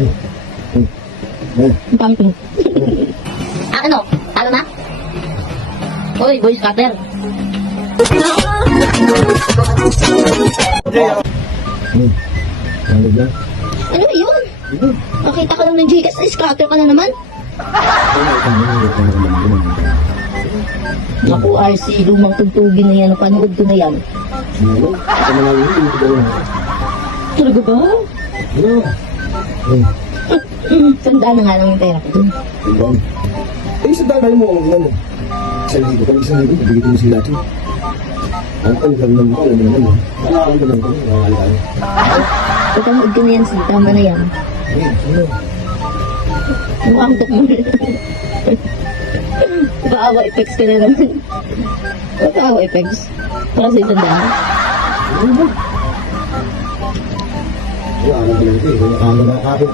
Ang pangit mo. Ano? Talo na? Uy, boy scatter. Ano yun? Nakita ka lang ng Gcash, scatter ka na naman. Naku, RC, lumang tugtugin na yan. Panood ko na yan. Talaga ba? Sandaan na nga lang yung pera ko dun. Eh, sa dahil mo ako ano? Isang libo, bigyan mo sila ito. Ang lang naman ko, alam mo naman. Alam ko lang ito, nakakalitan. Pagkanood ko na yan, tama na yan. Ano? Mukhang tukmo. Paawa effects ka na naman. Paawa effects. Para sa isang daan. Ano ba? Wala ka lang ito eh. Nakakapit